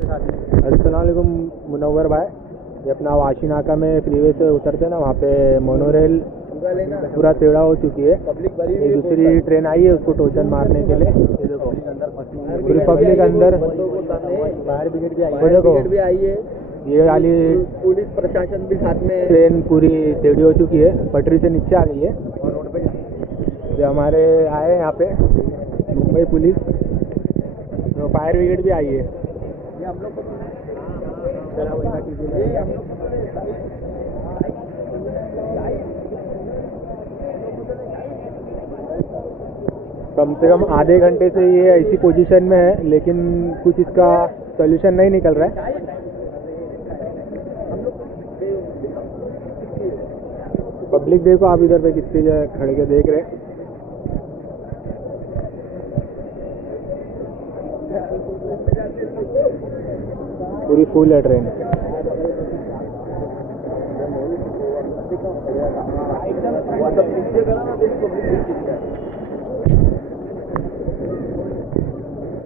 अस्सलाम वालेकुम मुनव्वर भाई, ये अपना वाशी नाका में फ्रीवे से उतरते ना, वहाँ पे मोनोरेल पूरा टेढ़ा हो चुकी है। ये दूसरी ट्रेन आई है उसको टोचन मारने के लिए। ये देखो पूरी पब्लिक अंदर, फायर ब्रिगेड भी आई है। ये वाली पुलिस प्रशासन भी साथ में। ट्रेन पूरी टेढ़ी हो चुकी है, पटरी से नीचे आ गई है। जो हमारे आए यहाँ पे मुंबई पुलिस, तो फायर ब्रिगेड भी आई है। ये हम लोग कम से कम आधे घंटे से ये ऐसी पोजीशन में है, लेकिन कुछ इसका सॉल्यूशन नहीं निकल रहा है। पब्लिक देखो आप इधर पे कितनी जगह खड़े के देख रहे हैं। पूरी फुल है ट्रेन।